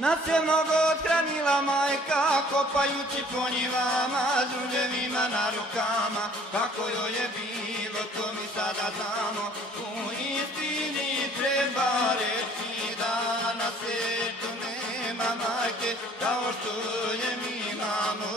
Nas je mnogo othranila majka, kopajući po njivama, žuljevima na rukama. Kako joj je bilo, to mi sada znamo. U istini treba reći da na svijetu nema majke kao što je mi imamo.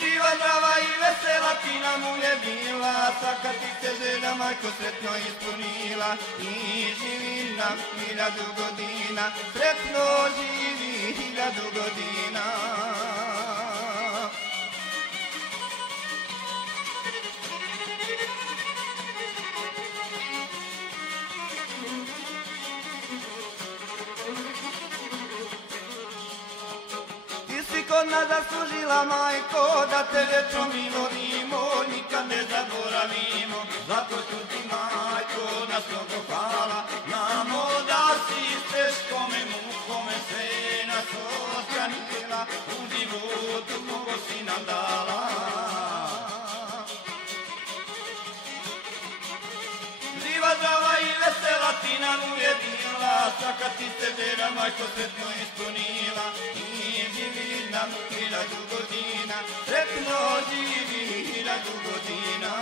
Živa, zdrava i vesela Tina mu je bila, svaka ti se želja majko sretno ispunila. I živi nam 1000 godina, sretno živi 1000 godina. Kod nas zaslužila majko, da te vječno mi volimo, nikad ne zaboravimo. Zato ću ti majko nas mnogo hvala, znamo da si s teškome mukome sve nas ostranila, u životu mnogo si nam dala. Živa, zdrava i vesela Tina mu je bila, svaka ti se želja majko sretno ispunila. Živi nam 1000 godina, sretno živi 1000 godina.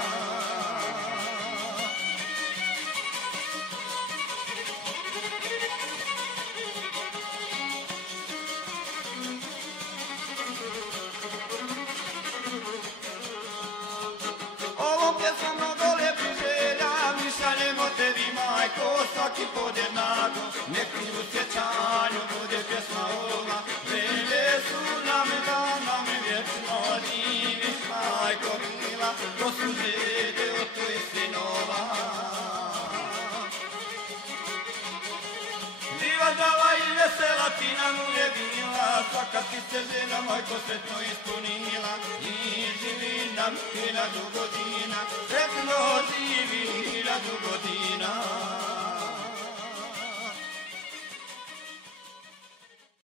Ovom pjesmom mnogo lijepih želja, mi šaljemo tebi majko, svaki podjednako. Nek mi u sjećanju bude pjesma ova, želje su nam da nam vječno živiš majko mila, to su želje od tvojih sinova. Živa, zdrava i vesela Tina mu je bila, svaka ti se želja majko sretno ispunila. I živi nam 1000 godina, sretno živi 1000 godina.